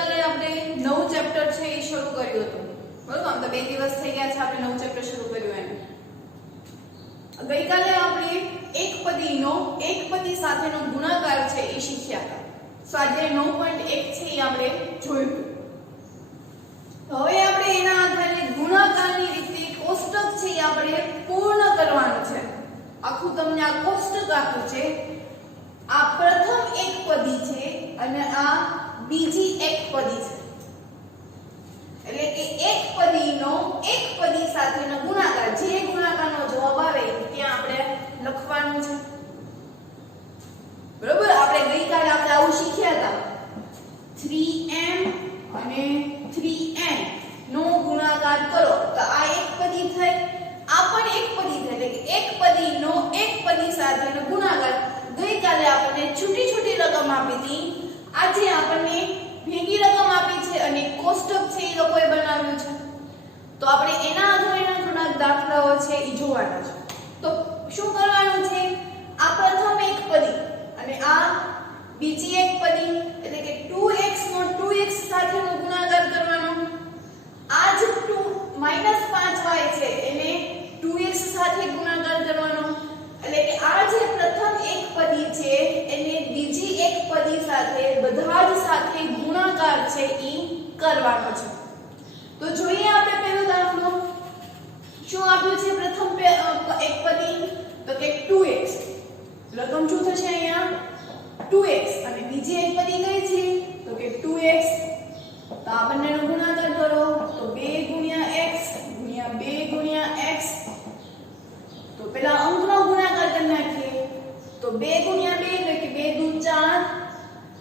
ગઈકાલે આપણે નવું ચેપ્ટર છે એ શરૂ કર્યું હતું બરોબર આમ તો 2 દિવસ થઈ ગયા છે આપણે નવું ચેપ્ટર શરૂ કર્યું એને ગઈકાલે આપણે એકપદીનો એકપદી સાથેનો ગુણાકાર છે એ શીખ્યા હતા સ્વાધ્યાય 9.1 છે એ આપણે જોયું હવે આપણે એના આધારે ગુણાકારની રીતે કોષ્ટક છે એ આપણે પૂર્ણ કરવાનું છે આખું તમને આ કોષ્ટક આપ્યું છે આ પ્રથમ એકપદી છે અને આ બીજી એકપદી છે એટલે કે એકપદીનો એકપદી સાથેનો ગુણાકાર જે ગુણાકારનો જવાબ આવે ત્યાં આપણે લખવાનું છે બરોબર આપણે ગઈકાલે આપણે આવું શીખ્યા હતા 3m અને 3n નો ગુણાકાર કરો તો આ એકપદી થાય આ પણ એકપદી થાય એટલે કે એકપદીનો એકપદી સાથેનો ગુણાકાર ગઈકાલે આપણને છૂટી છૂટી રકમ આપી હતી આજે આપણને ભેગી રકમ આપી છે અને કોષ્ટક છે એ લોકોએ બનાવ્યું છે તો આપણે એના આધારે થોડાક દાખલાઓ છે એ જોવાના છે તો શું કરવાનું છે આ પ્રથમ એકપદી અને આ બીજી એકપદી એટલે કે 2x નો 2x સાથેનો ગુણાકાર કરવાનો આ જ 5y છે એને 2x સાથે ગુણાકાર કરવાનો એટલે કે આ જે પ્રથમ એકપદી છે એને બીજી એકપદી સાથે બધા જ સાથે ગુણાકાર છે ઈ કરવાનો છે તો જોઈએ આપણે પહેલો દાખલો શું આપ્યું છે પ્રથમ એકપદી તો કે 2x રકમ શું થશે અહીંયા 2x અને બીજી એકપદી કઈ છે તો કે 2x તો આ બંનેનો ગુણાકાર કરો તો 2 x 2 x તો પેલા અંકનો ગુણાકાર કરી નાખીએ તો 2 × 2 એટલે કે 2 દુ 4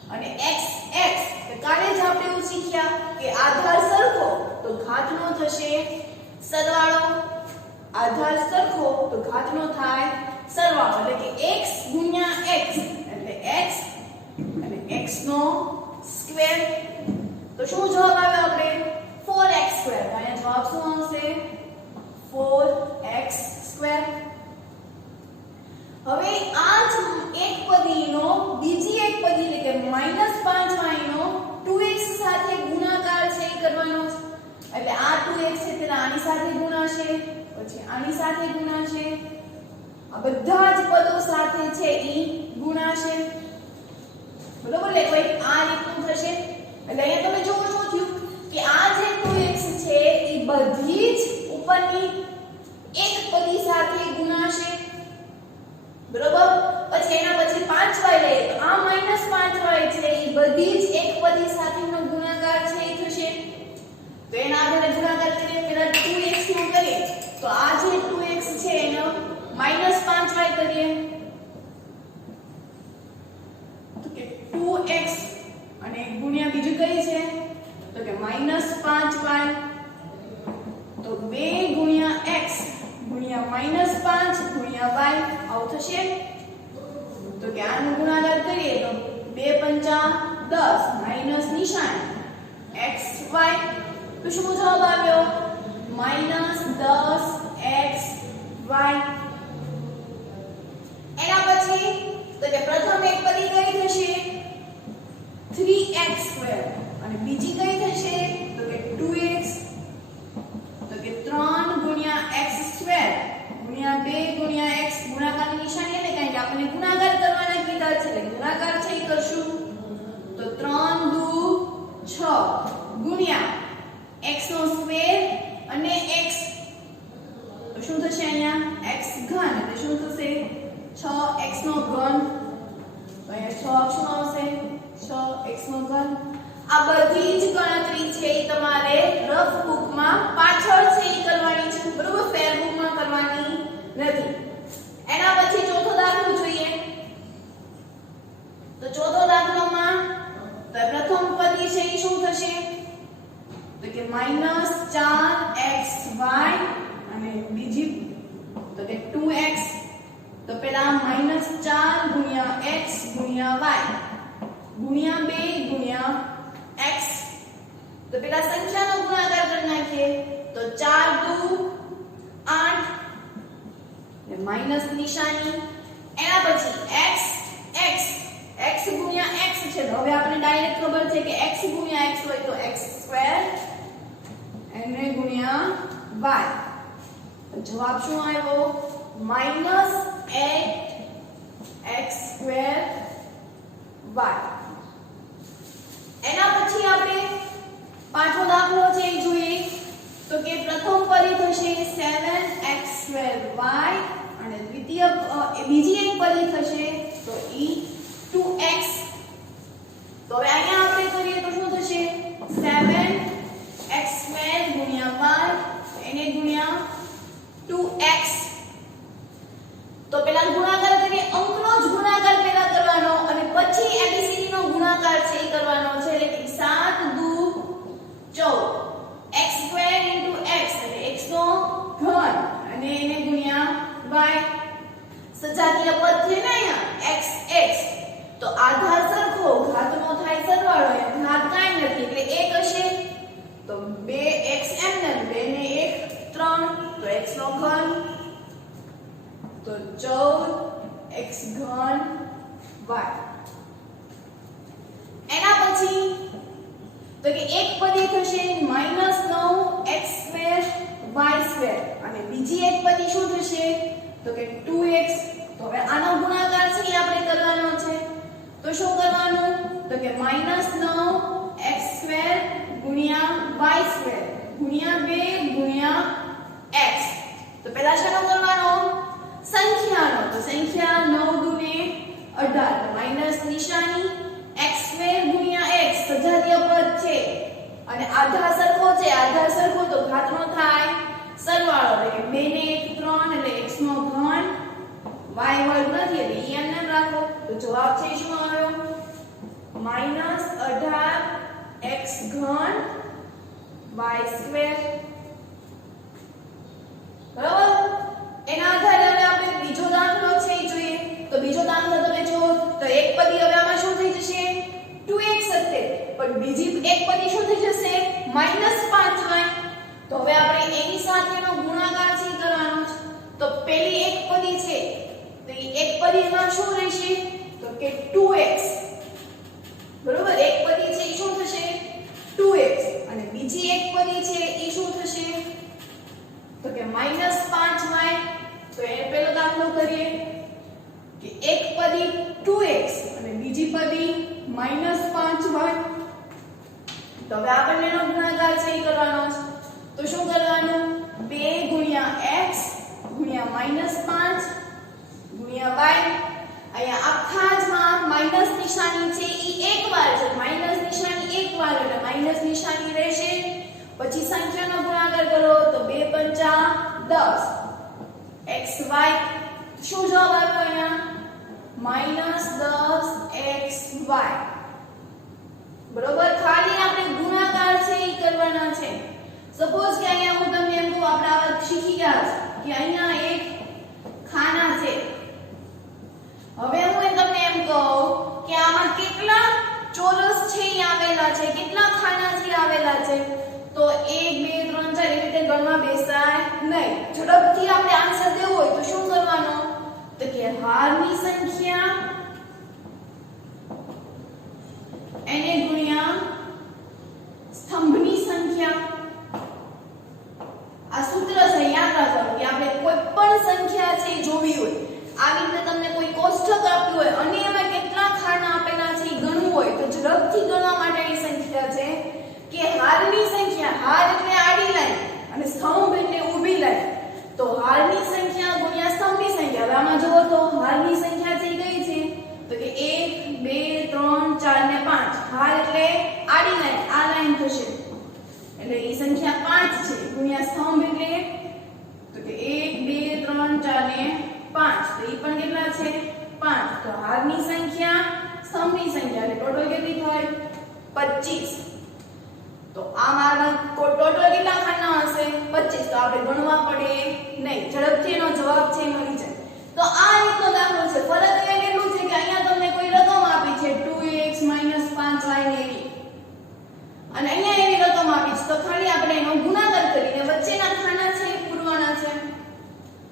અને x x તો કાલે જ આપણે એવું શીખ્યા કે આધાર સરખો તો ઘાતનો થશે સરવાળો આધાર સરખો તો ઘાતનો થાય સરવાળો એટલે કે x × x એટલે x અને x નો સ્ક્વેર તો શું જવાબ આવે આપણે 4x² અહીંયા જવાબ શું આવશે 4x² હવે આ જ એકપદીનો બીજી એકપદી એટલે કે -5y નો 2x સાથે ગુણાકાર છે કરવાનો એટલે આ 2x છે તેના આની સાથે ગુણાશે પછી આની સાથે ગુણાશે આ બધા જ પદો સાથે છે ઈ ગુણાશે બરોબર એટલે કોઈ આ રીતનું થશે એટલે અહીંયા તમે જોવો છો થયું કે આ જે 2x છે ઈ બધી જ ઉપરની એકપદી સાથે ગુણાશે બરોબર પછી એના પછી 5y લઈએ તો આ -5y છે એ બધી જ એકપદી સાથેનો ગુણાકાર છે એ થશે તો એના આધારે ગુણાકાર કરીએ પહેલા 2x નો કરીએ તો આ જે 2x છે એનો -5y કરીએ તો કે 2x અને ગુણ્યા બીજું કઈ છે તો કે -5y તો 2 × x ગુણ્યા -5 ગુણ્યા y આવું થશે તો કે આનો ગુણાકાર કરીએ તો 2 × 5 10 માઈનસ નિશાન xy તો શું જવાબ આવ્યો -10xy એના પછી તો કે પ્રથમ એકપદી કઈ થશે 3x² અને બીજી કઈ થશે તો કે 2x તો કે 3 × x² ગુણ્યા 2 × x ગુણાકારની નિશાની એટલે કારણ કે આપણે ગુણાકાર કરવાના કીધા છે એટલે ગુણાકાર છે એ કરશું તો 3 દુ 6 ગુણ્યા x નો સ્ક્વેર અને x તો શું થશે અહીંયા x ઘન એટલે શું થશે 6x નો ઘન તો અહીંયા 6 શું આવશે 6x નો ઘન આ બધી જ ગણતરી છે એ તમારે રફ બુકમાં પાછળ છે એ કરવાની છે બરોબર ફેર બુકમાં કરવાની નથી એના પછી ચોથો દાખલો જોઈએ તો ચોથો દાખલામાં તો પ્રથમ પદી છે એ શું થશે તો કે -4xy અને બીજી તો કે 2x તો પેલા -4 × x × y ગુણ્યા 2 × x તો પેલા સંખ્યાનો ગુણાકાર કરી નાખીએ તો 4 દુ 8 ને માઈનસ નિશાની એના પછી x x x × x છે હવે હવે આપણે ડાયરેક્ટ ખબર છે કે x ગુણ્યા x હોય તો x² એને ગુણ્યા y. જવાબ શું આવ્યો? -8x² y. એના પછી આપણે પાંચમો દાખલો છે એ જોઈએ તો કે પ્રથમ પદી થશે 7x² y અને બીજી એક પદી થશે તો e 2x. તો હવે અહીંયા આપણે કરીએ તો શું થશે? 7x² ગુણ્યા y એને ગુણ્યા 2x. તો પહેલા ગુણાકાર કરીએ, અંકનો જ ગુણાકાર પહેલા કરવાનો અને પછી ABCD નો ગુણાકાર છે એ કરવાનો છે. એટલે કે 7 દુ 14 x² x એટલે x નો ઘન અને એને ગુણ્યા y. સજાતીય પદ છે ને અહીંયા x x તો આધાર સરખો ઘાતનો થાય સરવાળો એટલે ઘાત કાંઈ નથી એટલે 1 હશે. તો 2x એમને 2 ને 1 3 તો x નો ઘન તો 14x ઘન y. એના પછી તો કે એક પદી થશે -9x² y² અને બીજી એક પદી શું થશે તો કે 2x. તો હવે આનો ગુણાકાર છે એ આપણે કરવાનો છે. તો શું કરવાનું તો કે -9x² ગુણ્યા y² ગુણ્યા 2 ગુણ્યા x. તો પહેલા શેનો કરવાનો? સંખ્યાનો. તો સંખ્યા 9 દુને 18 તો માઈનસ નિશાની x² ગુણ્યા x સજાતીય પદ છે અને આધાર સરખો છે. આધાર સરખો તો ઘાતનો થાય સરવાળો એટલે કે 2 ને 1 3 એટલે x નો ઘન y વર્ગ નથી એટલે e એમ રાખો. તો જવાબ છે શું આવ્યો? -18x ઘન y². બરાબર. એના આધારે હવે આપણે બીજો દાખલો છે એ જોઈએ. તો બીજો દાખલો તમે જો તો એક પદી હવે આમાં શું થઈ જશે? 2x હશે પણ બીજી એક પદી શું થઈ જશે? -5y. તો હવે આપણે એની સાથેનો ગુણાકાર છે કરવાનો છે. તો પેલી એક પદી છે તો એ એક પદીમાં શું રહેશે તો કે 2x. બરોબર. એક પદી છે એ શું થશે? 2x અને બીજી એક પદી છે એ શું થશે તો કે -5y. તો એ પહેલો દાખલો કરીએ કે એક પદી 2x અને બીજી પદી -5y. તો હવે આપણને એનો ગુણાકાર છે એ કરવાનો છે. તો શું કરવાનું? 2 ગુણ્યા x ગુણ્યા -5 ગુણ્યા y. અહીંયા આખા જમાં માઈનસ નિશાની છે ઈ એકવાર છે. માઈનસ નિશાની એકવાર એટલે માઈનસ નિશાની રહેશે. પછી સંખ્યાનો ગુણાકાર કરો તો 2 પંચા 10 xy. શું જવાબ આવ્યો અહીંયા? -10xy. બરોબર. ખાલી આપણે ગુણાકાર છે ઈ કરવાના છે. સપોઝ કે અહીંયા હું તમને એમ કહું આપણે આ શીખી ગયા છે કે અહીંયા એક ખાના છે. હવે હું તમને એમ કહું કે આમાં કેટલા ચોરસ છે ઈ આવેલા છે, કેટલા ખાના છે આવેલા છે. તો 1 2 3 4 એવી રીતે ગણવા બેસાય નહીં. ઝડપથી આપણે આન્સર દેવો હોય તો શું કરવાનો તો કે હારની સંખ્યા એને ગુણ્યા સ્તંભની સંખ્યા. આ સૂત્ર છે યાદ રાખવાનું કે આપણે કોઈ પણ સંખ્યા છે જોવી હોય આવી રીતે તમને કોઈ કોષ્ટક આપ્યું હોય અને એમાં કેટલા ખાના આપેલા છે એ ગણવું હોય તો ઝડપથી ગણવા માટેની સંખ્યા છે કે હારની સંખ્યા. હાર એટલે આડી લાઈન અને સ્તંભ એટલે ઊભી લાઈન. તો હારની સંખ્યા ગુણ્યા સ્તંભની સંખ્યા. હવે આમાં જુઓ તો હારની સંખ્યા છે કઈ છે તો કે 1 2 3 4 ને 5. હાર એટલે આડી લાઈન, આ લાઈન થશે એટલે એ સંખ્યા 5 છે ગુણ્યા સ્તંભ એટલે તો કે 1 2 3 4 ને 5 તો એ પણ કેટલા છે 5. તો હારની સંખ્યા સ્તંભની સંખ્યા એટલે ટોટલ કેટલી થાય 25. તો આ મારા ટોટલ કેટલા ખાના હશે 25. તો આપણે ગણવા પડે નહીં, ઝડપથી એનો જવાબ છે મળી જાય. તો આ રીતનો દાખલો છે. ફરક અહીંયા કેટલું છે કે અહીંયા તમને કોઈ રકમ આપી છે 2x - 5y ને એવી અને અહીંયા એવી રકમ આપી છે. તો ખાલી આપણે એનો ગુણાકાર કરીને વચ્ચેના ખાના છે એ પૂરવાના છે.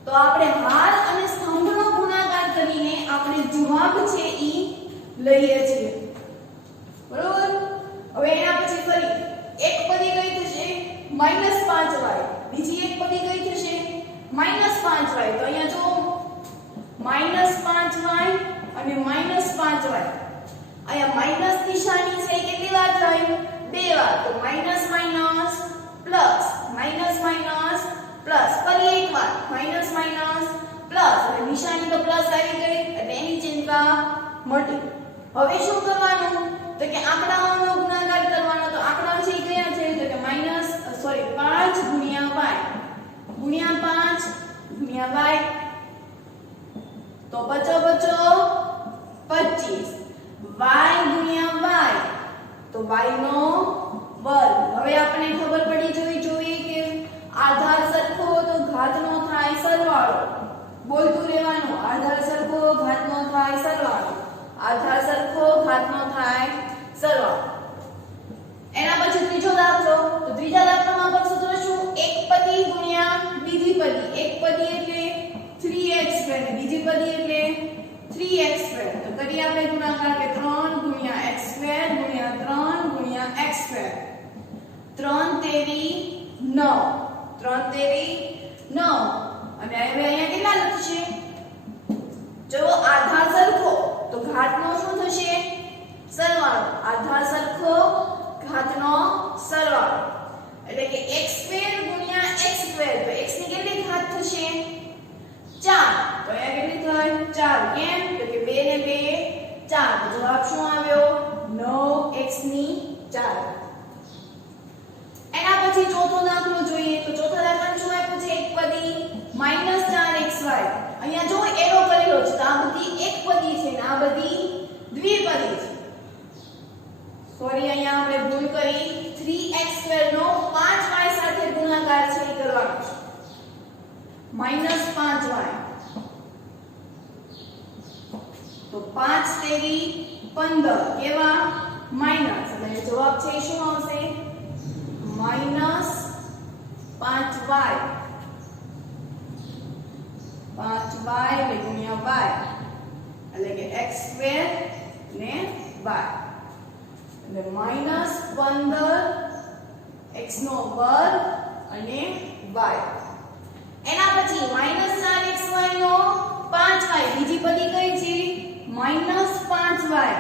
તો આપણે હાર અને સ્તંભનો ગુણાકાર કરીને આપણે જવાબ છે ઈ લઈએ છીએ. અને -5y. અહીંયા માઈનસ નિશાની છે કેટલી વાર થઈ? 2 વાર. તો minus minus plus, minus minus plus, ફરી એક વાર માઈનસ માઈનસ પ્લસ, અને નિશાની તો પ્લસ આવી ગઈ એટલે એની ચિંતા મટી. હવે શું કરવાનું? તો કે આંકડાઓનો ગુણાકાર કરવાનો. તો આંકડા છે કયા છે? તો કે 5 ગુણ્યા y ગુણ્યા 5 ગુણ્યા y. તો બચો 25 y ગુણ્યા y, તો y નો વર્ગ. હવે આપણે ખબર પડી જોઈએ કે આધાર સરખો તો ઘાતનો થાય સરવાળો. બોલતું રહેવાનું, આધાર સરખો ઘાતનો થાય સરવાળો, આધાર સરખો ઘાતનો થાય સરવાળો. એના પછી ત્રીજો દાખલો. તો ત્રીજા દાખલામાં આપણે સૂત્ર શું? એક પદી ગુણ્યા બીજી પદી. એક પદી એટલે 3x² અને બીજી પદી એટલે 3x². તો કરીએ આપણે ગુણાકાર કે 3 ગુણ્યા x² ગુણ્યા 3 ગુણ્યા x². 3 તેરી 9, 3 તેરી 9. અને હવે અહીંયા કેટલા લખશે? જો આધાર સરખો તો ઘાતનો શું થશે? સરવાળો. આધાર સરખો ઘાતનો સરવાળો એટલે કે x² ગુણ્યા x². તો x ની કેટલી ઘાત થશે? 4. તો અહીંયા કેટલી થાય? 4. કેમ? તો કે 2 ને 2 4. તો જવાબ શું આવ્યો? 9x ની 4. એના પછી ચોથો દાખલો જોઈએ. તો ચોથા દાખલામાં શું આપ્યું છે? એક પદી -4xy. અહીંયા જો એરો કરેલો છે તો આ બધી એક પદી છે ને આ બધી દ્વિપદી છે. સોરી, અહીંયા આપણે ભૂલ કરી. 3x² નો 5y સાથે ગુણાકાર છે એ કરવાનો છે. -5y. તો 5 તેરી 15. કેવા? માઈનસ. એટલે જવાબ છે શું આવશે? -5y. 5y એટલે ગુણ્યા y એટલે કે x² ને y. એટલે -15 x નો વર્ગ અને y. એના પછી -4xy નો 5y. બીજી પદી કઈ છે? -5y.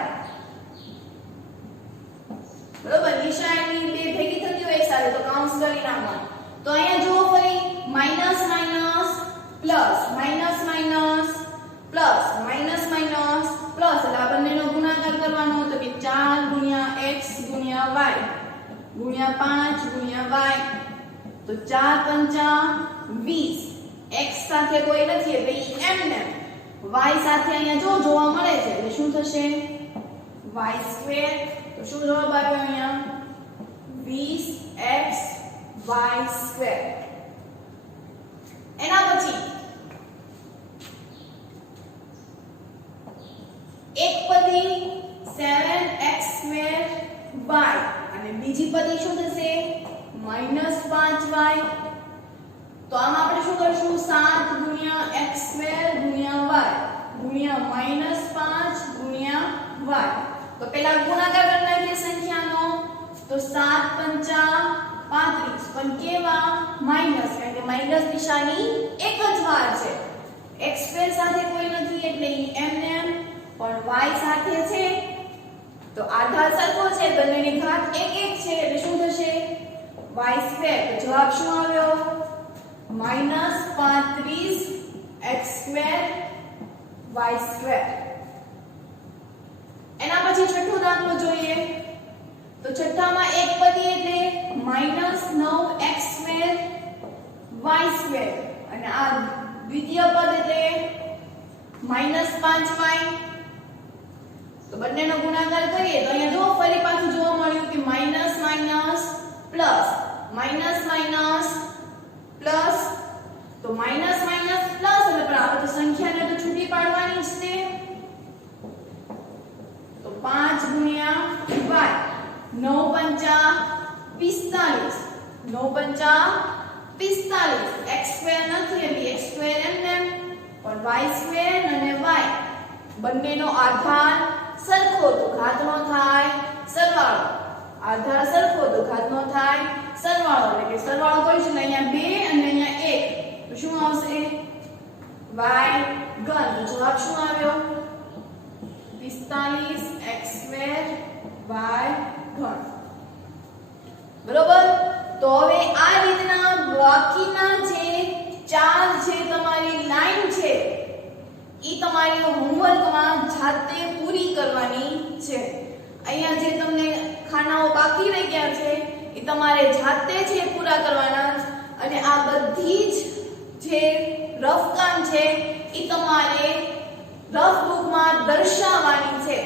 બરોબર. નિશાની બે ભેગી થતી હોય એકસાથે તો કાઉન્સ કરી નાખવાનું. તો અહીંયા જુઓ ફરી minus minus plus, minus minus plus, minus minus plus. એટલે આ બંનેનો ગુણાકાર કરવાનો. તો કે 4 ગુણ્યા x ગુણ્યા y ગુણ્યા 5 ગુણ્યા y. તો 4 પંચા 20. x સાથે કોઈ નથી એટલે એમને. y સાથે અહીંયા જો જોવા મળે છે એટલે શું થશે? y². તો શું જવાબ આવ્યો અહીંયા? 20x y². એના પછી એક પદી 7x² y અને બીજી પદી શું થશે? -5y. તો આમાં આપણે શું કરશું? 7 ગુણ્યા x² ગુણ્યા y ગુણ્યા -5 ગુણ્યા y. તો પહેલા ગુણાકાર કરી નાખીએ સંખ્યાનો. તો 7 પંચા 35. પણ કેવા? માઈનસ. કારણ કે માઈનસ નિશાની એક જ વાર છે. x² સાથે કોઈ નથી એટલે એમને. પણ y સાથે છે તો આધાર સરખો છે, બંનેની ઘાત 1 1 છે એટલે શું થશે? y². તો જવાબ શું આવ્યો? -35x² y². એના પછી છઠ્ઠો દાખલો જોઈએ. તો છઠ્ઠામાં એક પદી એટલે -9x² y² અને આ દ્વિતીય પદ એટલે -5y. તો બંનેનો ગુણાકાર કરીએ તો અહીંયા જો ફરી પાછું જોવા મળ્યું કે minus minus plus, minus minus plus. તો માઈનસ માઈનસ પ્લસ એટલે પણ આપણે તો સંખ્યાને તો છૂટી પાડવાની જ છે. તો 5 ગુણ્યા y 9 પંચા 45. 9 પંચા 45. x² નથી એટલે x² એમને. પણ y² અને y બંનેનો આધાર સરખો તો ઘાતનો થાય સરવાળો. આધાર સરખો તો ઘાતનો થાય સરવાળો. એટલે કે સરવાળો કરીશું ને અહીંયા 2 અને અહીંયા 1 તો શું આવશે? y ઘન. તો જવાબ શું આવ્યો? 45x² y ઘન. બરોબર. તો હવે આ રીતના બાકીના જે ચાર જે તમારી લાઈન છે ઈ તમારે હોમવર્કમાં જાતે પૂરી કરવાની છે. અહીંયા જે તમને ખાનાઓ બાકી રહી ગયા છે એ તમારે જાતે છે પૂરા કરવાના. અને આ બધી જ જે રફ કામ છે એ તમારે રફ બુકમાં દર્શાવવાની છે.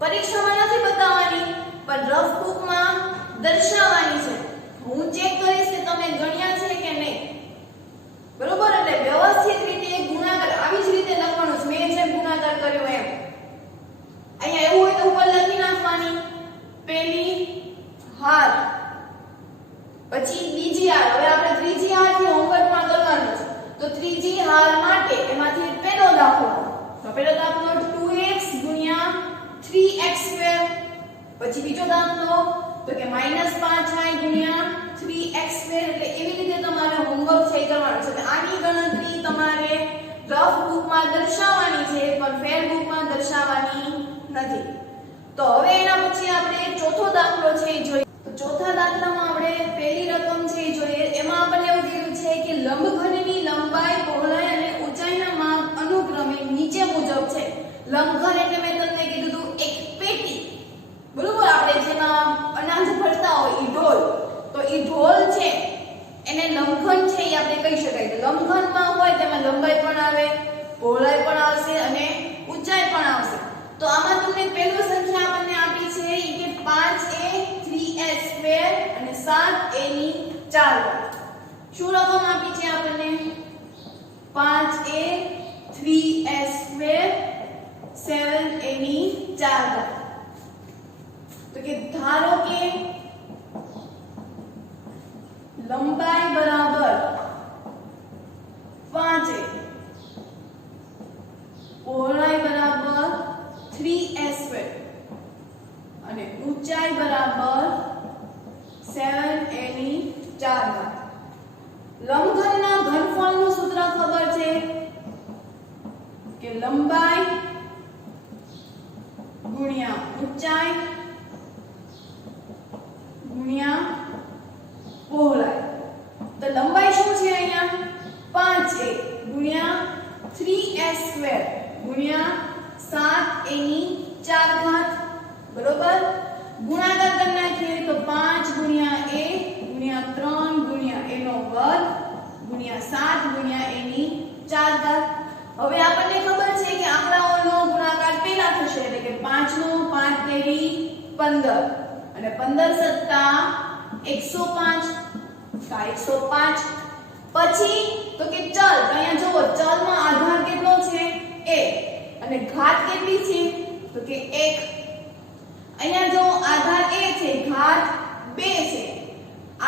પરીક્ષામાં નથી બતાવવાની પણ રફ બુકમાં દર્શાવવાની છે. હું ચેક કરીશ કે તમે ગણ્યા છે કે નહીં. બરોબર. એટલે વ્યવસ્થિત રીતે ગુણાકાર આવી જ રીતે લખવાનું છે. મેં જેમ ગુણાકાર કર્યો એમ. અહીંયા એવું હોય તો ઉપર લખી નાખવાની પહેલી હાર પછી બીજી હાર. હવે આપણે ત્રીજી હાર થી હોમવર્કમાં કરવાનું છે. તો ત્રીજી હાર માટે એમાંથી પહેલો દાખલો. તો પહેલો દાખલો 2x ગુણ્યા 3x². પછી બીજો દાખલો તો કે -5y ગુણ્યા 3x². એટલે એવી રીતે તમારે હોમવર્ક છે કરવાનું છે. આની ગણતરી તમારે રફ બુકમાં દર્શાવવાની છે પણ ફેર બુકમાં દર્શાવવાની નથી. તો હવે એના પછી આપણે ચોથો દાખલો છે એ જોઈએ. તો ચોથા દાખલામાં આપણે પહેલી રકમ છે એ જોઈએ. એમાં આપણને એવું કીધું છે કે લંબઘનની લંબાઈ, પહોળાઈ અને ઊંચાઈના માપ અનુક્રમે નીચે મુજબ છે. લંબઘન એટલે મેં તમને કીધું હતું એક પેટી. બરોબર. આપણે જેમાં અનાજ ભરતા હોય ઈ ઢોલ. તો ઈ ઢોલ છે એને લંબઘન છે એ આપણે કહી શકાય. લંબઘનમાં હોય તેમાં લંબાઈ પણ આવે, પહોળાઈ પણ આવશે અને ઊંચાઈ પણ આવશે. તો આમાં તમને પહેલો સંખ્યા આપણને આપી છે ઈ કે 5a 3s² અને 7a ની 4 ઘાત. શું રકમ આપી છે આપણને? 5a 3s² 7a ની 4 ઘાત. તો કે ધારો કે લંબાઈ બરાબર 5a, પહોળાઈ બરાબર 3s² અને ઊંચાઈ બરાબર 7a ની 4 ઘાત. લંબઘનના ઘનફળનું સૂત્ર ખબર છે કે લંબાઈ ગુણ્યા ઊંચાઈ ગુણ્યા પહોળાઈ. તો લંબાઈ શું છે અહીંયા? 5a ગુણ્યા 3s² ગુણ્યા 7a ની 4 ઘાત. બરોબર. ગુણાકાર કરી નાખીએ તો 5 ગુણ્યા a ગુણ્યા 3 ગુણ્યા a નો વર્ગ ગુણ્યા 7 ગુણ્યા a ની 4 ઘાત. હવે આપણને ખબર છે કે આંકડાઓનો ગુણાકાર પહેલા થશે એટલે કે 5 નો 5 તેરી 15 અને 15 સત્તા 105. 105 પછી તો કે ચલ. અહીંયા જુઓ ચલમાં આધાર કેટલો છે? a અને ઘાત કેટલી છે? તો કે 1. અહીંયા જો આધાર a છે, ઘાત 2 છે.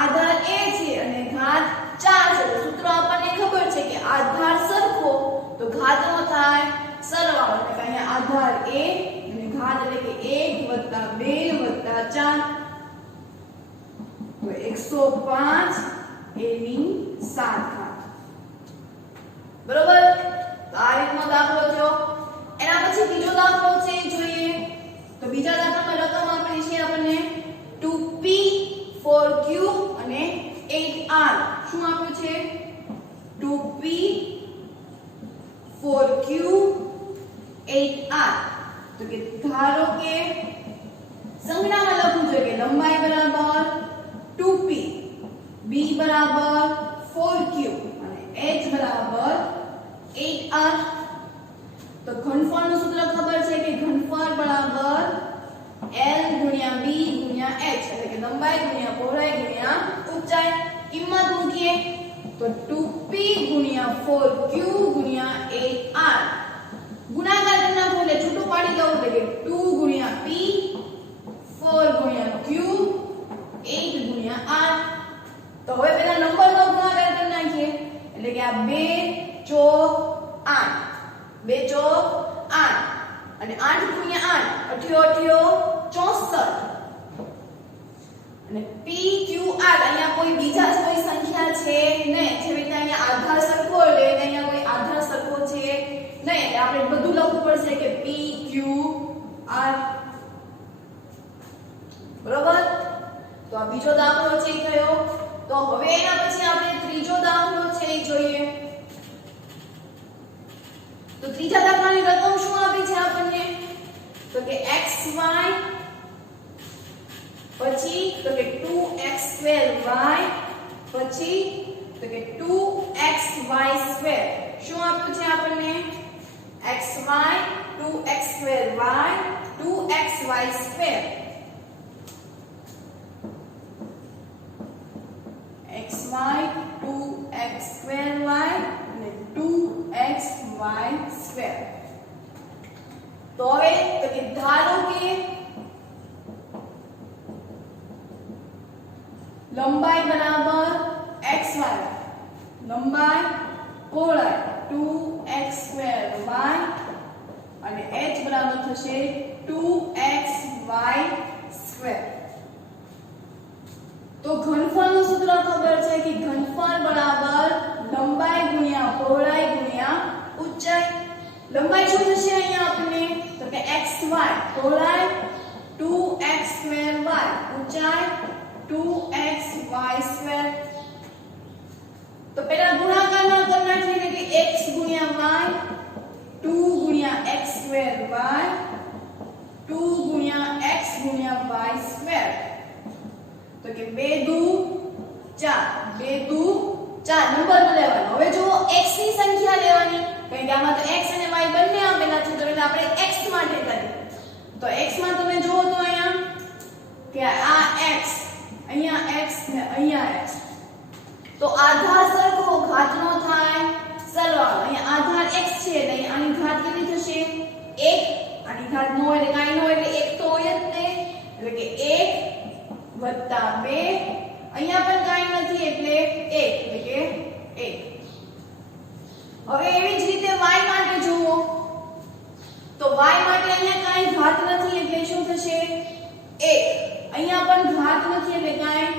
આધાર a છે અને ઘાત 4 છે. તો સૂત્ર આપણને ખબર છે કે આધાર સરખો તો ઘાતનો થાય સરવાળો. એટલે કે અહીંયા આધાર a અને ઘાત એટલે કે 1 + 2 + 4 તો 105 a ની 7 ઘાત. બરોબર. આ રીતનો દાખલો થયો. એના પછી બીજો દાખલો છે જોઈએ. તો બીજા દાખલામાં રકમ આપેલી છે આપણને 2p 4q અને 8r. શું આપ્યું છે? 2p 4q 8r. તો કે ધારો કે સંજ્ઞામાં લખવું જોઈએ કે લંબાઈ બરાબર 2p, b બરાબર 4q અને h બરાબર 8r. તો ઘનફળનું સૂત્ર ખબર છે કે ઘનફળ બરાબર l ગુણ્યા b ગુણ્યા h એટલે કે લંબાઈ ગુણ્યા પહોળાઈ ગુણ્યા ઊંચાઈ. કિંમત મૂકીએ તો 2p ગુણ્યા 4q ગુણ્યા 8r. ગુણાકાર કરી નાખો એટલે છૂટું પાડી દઉં એટલે કે 2 ગુણ્યા p 4 ગુણ્યા q 8 ગુણ્યા r. તો હવે પેલા નંબરનો ગુણાકાર કરી નાખીએ એટલે કે આ 2 ચોક 8 2 ચોક 8 અને 8 ગુણ્યા 8 64 અને p q r. અહીંયા કોઈ બીજા જ કોઈ સંખ્યા છે નહીં. જેવી રીતે અહીંયા આધાર સરખો એટલે અહીંયા કોઈ આધાર સરખો છે નહીં. એટલે આપણે બધું લખવું પડશે કે p q QR બરોબર તો આ બીજો દાખલો છે કયો તો હવે એના પછી આપણે ત્રીજો દાખલો છે એ જોઈએ તો ત્રીજા દાખલાની રકમ શું આપી છે આપણને તો કે xy પછી તો કે 2x2y પછી તો કે 2xy2 શું આપ્યું છે આપણને xy 2x2y 2xy2 xy 2x2y અને 2xy2 તો હવે તો કે ધારો કે લંબાઈ બરાબર xy લંબાઈ પહોળાઈ 2x2y અને h બરાબર થશે 2xy2 તો ઘનફળનું સૂત્ર ખબર છે કે ઘનફળ બરાબર લંબાઈ ગુણ્યા પહોળાઈ ગુણ્યા ઊંચાઈ લંબાઈ શું થશે અહીંયા આપણને તો કે xy પહોળાઈ 2x2y ઊંચાઈ 2xy2 તો પહેલા ગુણાકાર ન કરના છે એટલે કે x ગુણ્યા y 2 ગુણ્યા x2y 2 ગુણ્યા x ગુણ્યા y2 તો કે 2 દુ 4 2 દુ 4 નંબર લેવાનો હવે જો x ની સંખ્યા લેવાની કારણ કે આમાં તો x અને y બંને આપેલા છે તો એટલે આપણે x માટે કરીએ તો x માં તમે જુઓ તો અહીંયા કે આ x અહીંયા x ને અહીંયા x તો આધાર સરખો ઘાતનો થાય સરવાળો અહીંયા આધાર x છે એટલે આની ઘાત કેટલી થશે 1 આની ઘાત ન હોય એટલે કાઈ ન હોય એટલે 1 તો હોય જ ને એટલે કે 1 વત્તા 2 અહીંયા પણ કાઈ નથી એટલે 1 એટલે કે 1 હવે એવી જ રીતે y માટે જુઓ તો y માટે અહીંયા કાઈ ઘાત નથી એટલે શું થશે 1 અહીંયા પણ ઘાત નથી એટલે કાઈ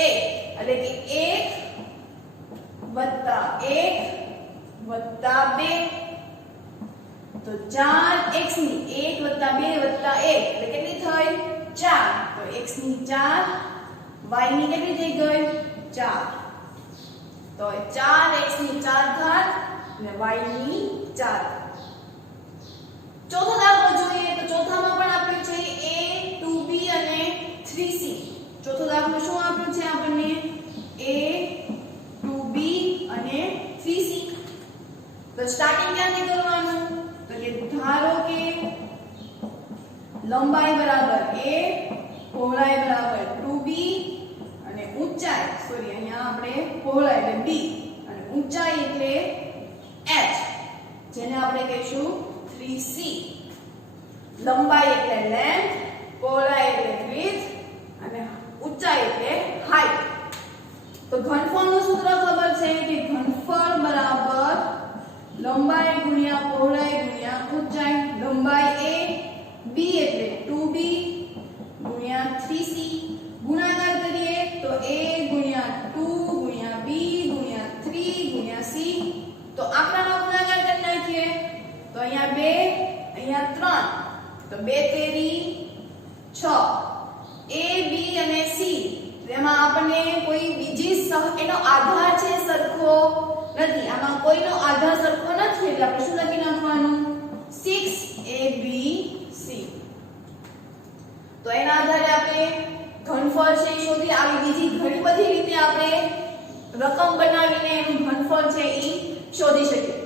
1 એટલે કે 1 વત્તા 1 વત્તા 2 તો 4x ની 1 વત્તા 2 વત્તા 1 એટલે કેટલી થઈ 4 તો x ની 4 y ની કેટલી થઈ ગઈ 4 તો 4x ની 4 ઘાત અને y ની 4 ચોથો દાખલો જોઈએ તો ચોથામાં પણ આપ્યું છે a 2b અને 3c ચોથો દાખલો શું આપ્યું છે આપણને a 2b અને 3c તો સ્ટાર્ટિંગ ક્યાંથી કરવાનું તો કે ધારો કે લંબાઈ બરાબર a પહોળાઈ બરાબર 2b અને ઊંચાઈ સોરી અહીંયા આપણે પહોળાઈ એટલે b અને ઊંચાઈ એટલે h જેને આપણે કહીશું 3c લંબાઈ એટલે લેન્થ પહોળાઈ એટલે width અને ઊંચાઈ એટલે હાઈટ તો ઘનફળનું સૂત્ર ખબર છે કે ઘનફળ બરાબર લંબાઈ ગુણ્યા પહોળાઈ ગુણ્યા ઊંચાઈ લંબાઈ a b એટલે 2b ગુણ્યા 3c ગુણાકાર કરીએ તો a ગુણ્યા 2 ગુણ્યા b ગુણ્યા 3 ગુણ્યા c તો આંકડાનો ગુણાકાર કરી નાખીએ તો અહીંયા 2 અહીંયા 3 તો 2 તેરી 6 a b અને c એમાં આપણને કોઈ બીજી એનો આધાર છે સરખો નથી આમાં કોઈનો આધાર સરખો નથી એટલે આપણે શું લખી નાખવાનું 6abc તો એના આધારે આપણે ઘનફળ છે શોધી આવી બીજી ઘણી બધી રીતે આપણે રકમ બનાવીને એનું ઘનફળ છે એ શોધી શકીએ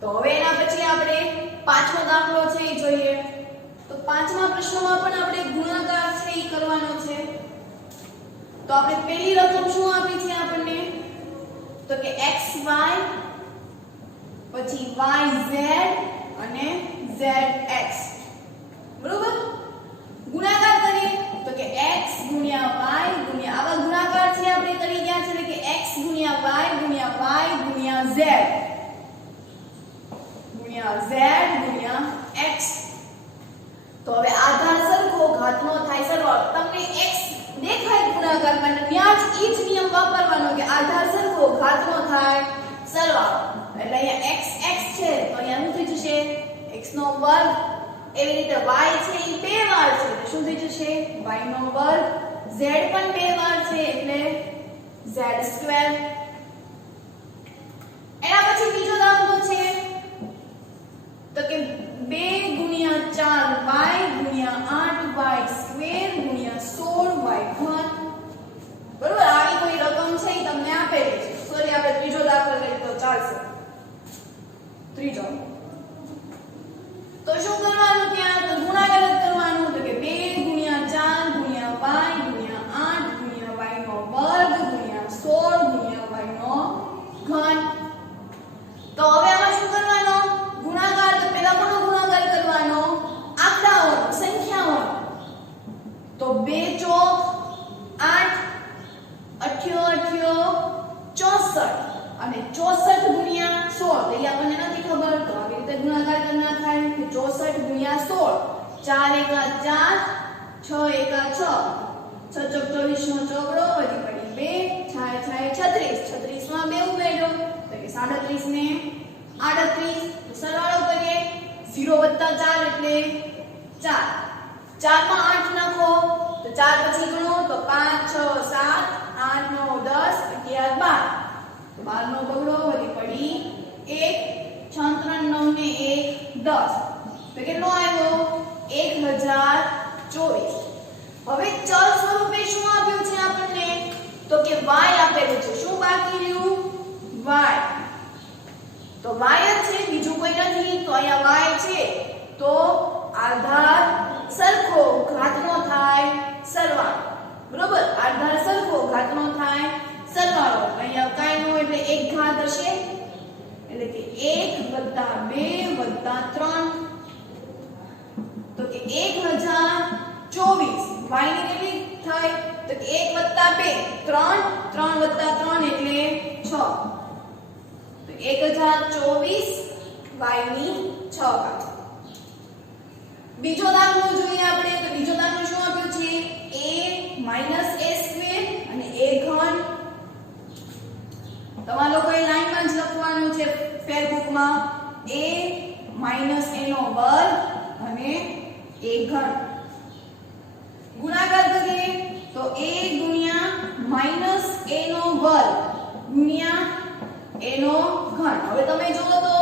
તો હવે એના પછી આપણે પાંચમો દાખલો છે એ જોઈએ તો પાંચમા પ્રશ્નમાં પણ આપણે ગુણાકાર છે એ કરવાનો છે તો આપણે પહેલી રકમ શું આપી છે આપણને તો કે xy પછી yz અને zx બરોબર ગુણાકાર કરીએ તો કે x ગુણ્યા y ગુણ્યા આવા ગુણાકાર છે આપણે કરી ગયા છે એટલે કે x ગુણ્યા y ગુણ્યા z ગુણ્યા x તો હવે આધાર સરખો ઘાતનો થાય સરવાળો તમને x દેખાય ગુણાકારમાં ત્યાં જ ઈ જ નિયમ વાપરવાનો કે આધાર સરખો ઘાતનો થાય સરવાળો એટલે અહીંયા x x છે તો અહીંયા શું થઈ જશે x નો વર્ગ એવી રીતે y છે એ બે વાર છે એટલે શું થઈ જશે y નો વર્ગ z પણ બે વાર છે એટલે z². એના પછી બીજો દાખલો છે તો કે 2 ગુણ્યા 4 y ગુણ્યા 8 y સ્ક્વેર ગુણ્યા 16 y ઘન. બરોબર, આવી કોઈ રકમ છે એ તમને આપેલી છે. સોરી, આપણે ત્રીજો દાખલો લઈએ તો ચાલશે. ત્રીજો તો શું કરવાનું ત્યાં તો ગુણાકાર જ કરવાનું તો કે 2 ગુણ્યા 4 ગુણ્યા y ગુણ્યા 8 ગુણ્યા y નો વર્ગ ગુણ્યા 16 ગુણ્યા y નો ઘન. તો હવે આમાં શું કરવાનો ગુણાકાર તો પહેલા કોનો ગુણાકાર કરવાનો આંકડાઓનો સંખ્યાઓનો. તો 2 ચોક 8 88 64 અને 64 ગુણ્યા 16 એ આપણને નથી ખબર તો આવી રીતે ગુણાકાર કરના થાય કે 64 ગુણ્યા 16 4 એકા 4 6 એકા 6 6 ચોક 24 નો ચોગડો વધી પડી 2 6 6 36 36 માં 2 ઉમેર્યો તો કે 37 ને 38 સરવાળો કરીએ 0 4 એટલે 4 4 માં 8 નાખો તો 4 પછી ગણો તો 5 6 7 8 9 10 11 12 12 નો બગડો વધી પડી 1 6 3 9 ને 1 10 તો કેટલો આવ્યો 1024. હવે ચલ સ્વરૂપે શું આપ્યું છે આપણને તો કે y આપેલું છે. શું બાકી રહ્યું y. તો y જ છે બીજું કોઈ નથી તો અહીંયા y છે તો આધાર સરખો ઘાતનો થાય સરવાળો. બરોબર, આધાર સરખો ઘાતનો થાય સરવાળો. અહીંયા કાઈ નો એટલે એક ઘાત હશે એટલે કે 1 + 2 + 3 તો કે 1024. y ની કેટલી થાય તો કે 1 + 2 3 3 + 3 એટલે 6 તો 1024 y ની 6 ઘાત. બીજો દાખલો જોઈએ આપણે તો બીજો દાખલો શું આપ્યો છે a-a² અને a ઘન. તમારા લોકોએ લાઈનમાં જ લખવાનું છે ફેરબુકમાં a - a નો વર્ગ અને a ઘન. ગુણાકાર કરીએ તો a ગુણ્યા -a નો વર્ગ ગુણ્યા a નો ઘન. હવે તમે જુઓ તો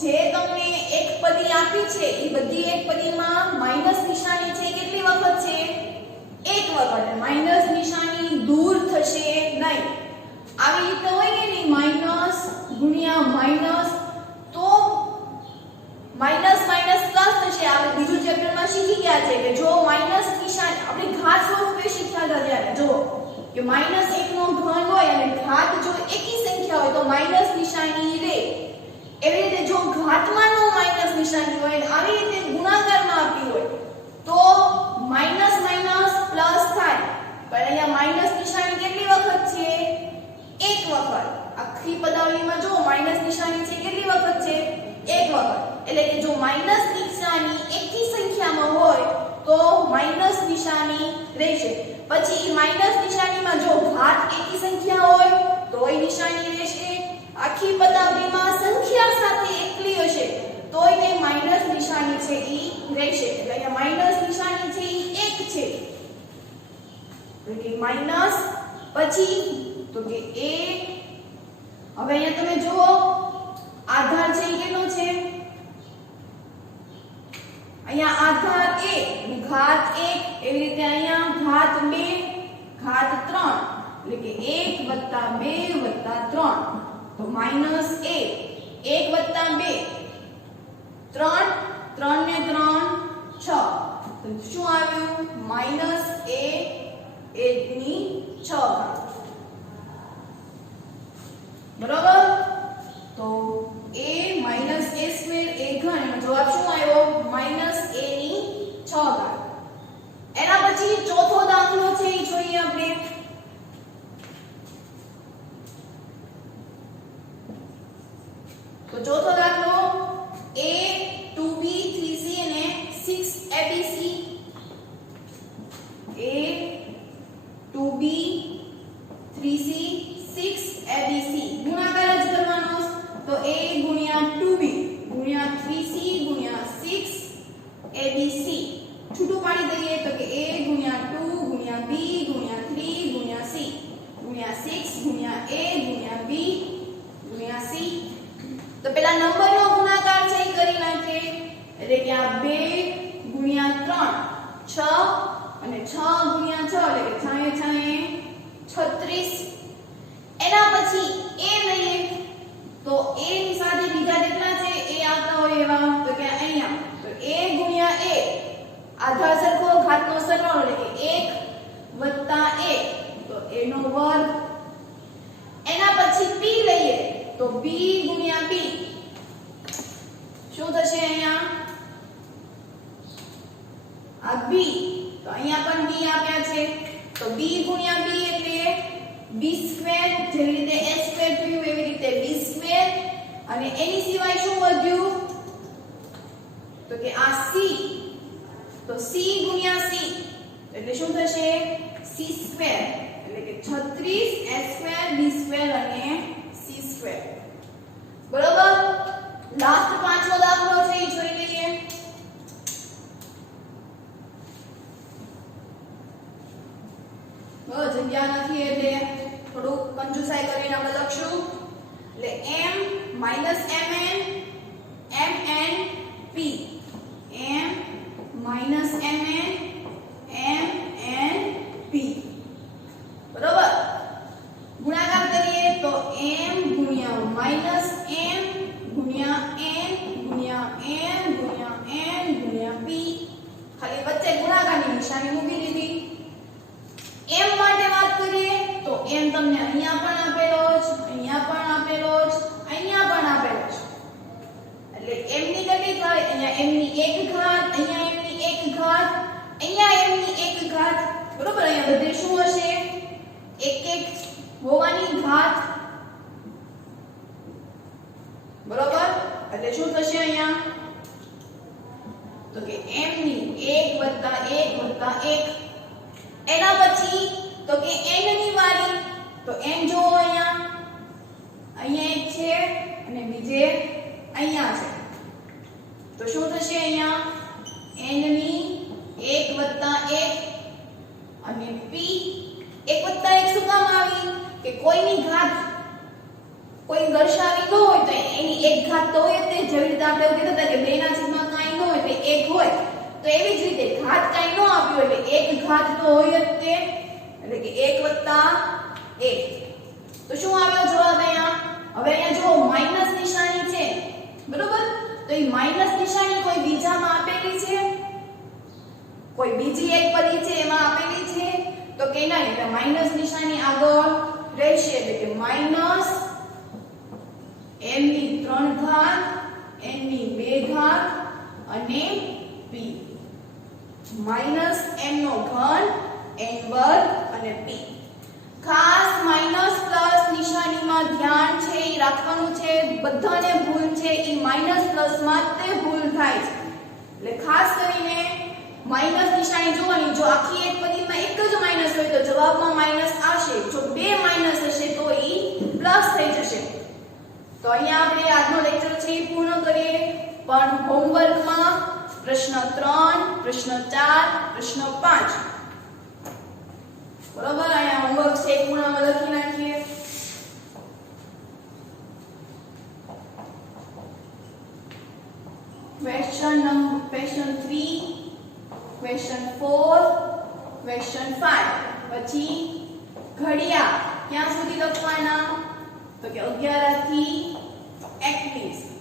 જે તમને એક પદી આપી છે એ બધી એક પદીમાં માઈનસ નિશાની છે કેટલી વખત છે એક વખત. માઈનસ નિશાની દૂર થશે નહીં. આવી રીતે હોય કે નહીં માઈનસ ગુણ્યા માઈનસ તો માઈનસ માઈનસ પ્લસ થશે. આપણે બીજું ચેપ્ટરમાં શીખી ગયા છે કે જો માઈનસ નિશાની આપણે ઘાત સ્વરૂપે શીખ્યા હતા ત્યારે જો કે -1 નો ઘન હોય અને ઘાત જો એકી સંખ્યા હોય તો માઈનસ નિશાની રહે. એવી રીતે જો ઘાતમાં નો માઈનસ નિશાની હોય આવી રીતે ગુણાકારમાં આપી હોય તો માઈનસ માઈનસ પ્લસ થાય. પણ અહીંયા માઈનસ નિશાની કેટલી વખત છે એક વખત. આખી પદાવલીમાં જો માઈનસ નિશાની છે કેટલી વખત છે એક વખત. એટલે કે જો માઈનસ નિશાની એકી સંખ્યામાં હોય તો માઈનસ નિશાની રહેશે. પછી એ માઈનસ નિશાનીમાં જો ઘાત એકી સંખ્યા હોય તો એ નિશાની રહેશે. આખી પદાવલીમાં સંખ્યા સાથે એકલી હશે તોય તે માઈનસ નિશાની છે ઈ રહેશે. એટલે અહીંયા માઈનસ નિશાની છે ઈ એક છે એટલે કે માઈનસ પછી તો કે a. હવે અહીંયા તમે જુઓ આધાર છે ઈ કેટલો છે અહીંયા આધાર 1 ઘાત 1 એવી રીતે અહીંયા ઘાત 2 ઘાત 3 એટલે કે 1 + 2 + 3 તો -a 1 + 2 3 3 ને 3 6 તો શું આવ્યું -a 1 ની 6 ઘાત. બરોબર, તો a - a² a ઘન એનો જવાબ શું આવ્યો -a ની 6 ઘાત. એના પછી ચોથો દાખલો છે એ જોઈએ આપણે. તો ચોથો દાખલો a 2b 3c અને 6abc. a 2b 3c 6abc ગુણાકાર જ કરવાનો તો a * 2b * 3c * 6 ABC છૂટું પાડી દઈએ તો કે A ગુણ્યા 2 ગુણ્યા B ગુણ્યા 3 ગુણ્યા C ગુણ્યા 6 ગુણ્યા A ગુણ્યા B ગુણ્યા C તો પેલા નંબરનો ગુણાકાર છે એ કરી નાખીએ એટલે કે આ 2 ગુણ્યા 3 6 અને 6 ગુણ્યા 6 એટલે કે 36 એના પછી A લઈએ તો A ની સાથે બીજા કેટલા છે A આવતા હોય એવા તો કે અહીંયા તો A ગુણ્યા A આધા સરખો ઘાતનો સરવાળો એટલે કે 1 + 1 તો A નો વર્ગ એના પછી P લઈએ તો B ગુણ્યા B શું થશે અહીંયા આ B તો અહીંયા પણ B આપ્યા છે તો B ગુણ્યા B એટલે b² જેવી રીતે a² થયું એવી રીતે b² અને એની સિવાય શું વધ્યું તો કે આ c તો c ગુણ્યા c એટલે શું થશે c² એટલે કે 36 a² b² અને c² બરોબર લાસ્ટ પાંચમો દાખલો છે એ જોઈ લઈએ જગ્યા નથી એટલે થોડું કંજુસાઈ કરીને આપણે લખશું એટલે m - mn mn p m - mn mn p બરોબર ગુણાકાર કરીએ તો m ગુણ્યા -m ગુણ્યા n ગુણ્યા m ગુણ્યા n ગુણ્યા p ખાલી વચ્ચે ગુણાકારની નિશાની મૂકી દીધી m માટે વાત કરીએ તો m તમને અહીંયા પણ આપેલો છે અહીંયા પણ આપેલો છે અહીંયા પણ આપેલો છે એટલે m ની કેટલી થાય અહીંયા m ની 1 ઘાત અહીંયા m ની 1 ઘાત અહીંયા m ની 1 ઘાત બરોબર અહીંયા બધે શું હશે 1 હોવાની ઘાત બરોબર એટલે શું થશે અહીંયા તો કે m ની 1 + 1 + 1 એના પછી તો કે n ની વારી તો n જો અહીંયા એક છે અને બીજે અહીંયા છે તો શું થશે અહીંયા n ની 1 + 1 અને p 1 + 1 શું કામ આવી કે કોઈની ઘાત કોઈ દર્શાવી ન હોય તો એની એક ઘાત તો હોય જ જેવી રીતે આપણે એવું કહેતા કે 2 ના છેદમાં કાંઈ ન હોય તો 1 હોય તો એવી જ રીતે ઘાત કાંઈ ન આપ્યું એટલે એક ઘાત તો હોય જ તે એટલે કે 1 + 1 તો શું આવ્યો જવાબ અહીંયા હવે અહીંયા જો માઈનસ નિશાની છે બરોબર તો એ માઈનસ નિશાની કોઈ બીજામાં આપેલી છે કોઈ બીજી એક પદી છે એમાં આપેલી છે તો કે ના એટલે માઈનસ નિશાની આગળ રહેશે એટલે કે માઈનસ m ની 3 ઘાત n ની 2 ઘાત અને p માઈનસ m નો ઘન n વર્ગ અને p ખાસ માઈનસ પ્લસ નિશાનીમાં ધ્યાન છે એ રાખવાનું છે બધાને ભૂલ છે એ માઈનસ પ્લસ માં તે ભૂલ થાય છે એટલે ખાસ કરીને માઈનસ નિશાની જોવાની જો આખી એક પદીમાં એક જ માઈનસ હોય તો જવાબમાં માઈનસ આવશે જો બે માઈનસ હશે તો એ પ્લસ થઈ જશે તો અહીંયા આપણે આજનો લેક્ચર છે એ પૂર્ણ કરીએ પણ હોમવર્કમાં પ્રશ્ન 3 પ્રશ્ન 4 પ્રશ્ન 5 બરોબર અહીંયા હોમવર્ક છે પૂર્ણમાં લખી નાખીએ question 3 question 4 question 5 પછી ઘડિયા ક્યાં સુધી લખવાના તો કે 11 થી 21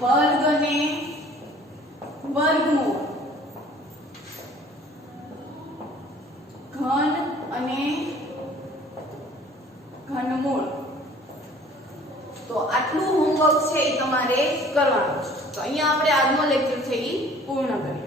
વર્ગ અને વર્ગમૂળ ઘન અને ઘનમૂળ તો આટલું હોમવર્ક છે એ તમારે કરવાનું છે તો અહીંયા આપણે આજનો લેક્ચર છે એ પૂર્ણ કરીએ